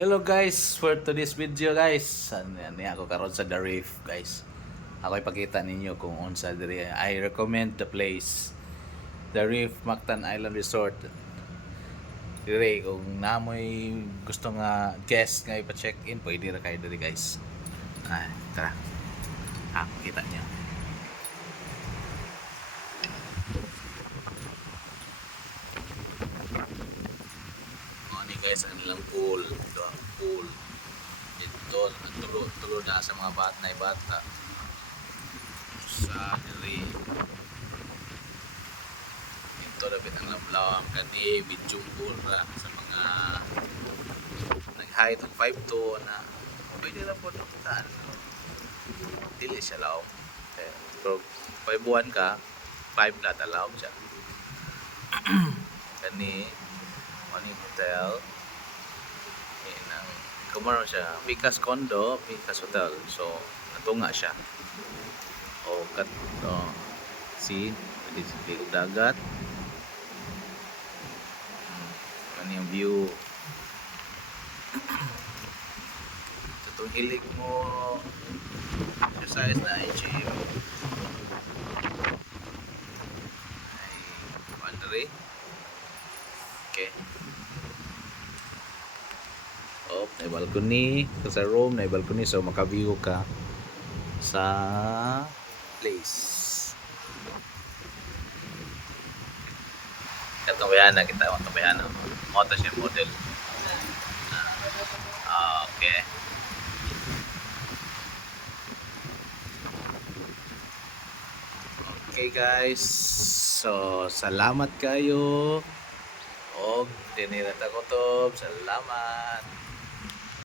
Hello guys, for today's video guys, ani ako karon sa The Reef guys. Ako ipakita ninyo kung unsa diri. I recommend the place, The Reef Mactan Island Resort. Diri kung namoy gusto nga guest nga ipa-check-in, pwede ra kayo diri guys. Tara. Kita niyo. Ni guys, ang ilang pool. Ito ang pool. Ito, tulo na sa mga bata sa diri. Ito dapat ang lablawang kani bidyong pool ra sa mga nag-height of 5 to na pwede na po nakitaan. Dili siya law. Pero 5 buwan ka, 5 na talaw siya. Kani Money Hotel. Ang kumaro siya, Picas Condo, Picas Hotel. So, natunga siya. See, pwede sa bilog dagat. Ano yung view. So, itong hilig mo exercise na gym ay wandering. Okay. May balcony sa room, may balcony, so maka-view ka sa place. Itong bayana kita, itong bayana moto siya model. Okay. Okay guys, so salamat kayo. Og dinirata ko to, salamat.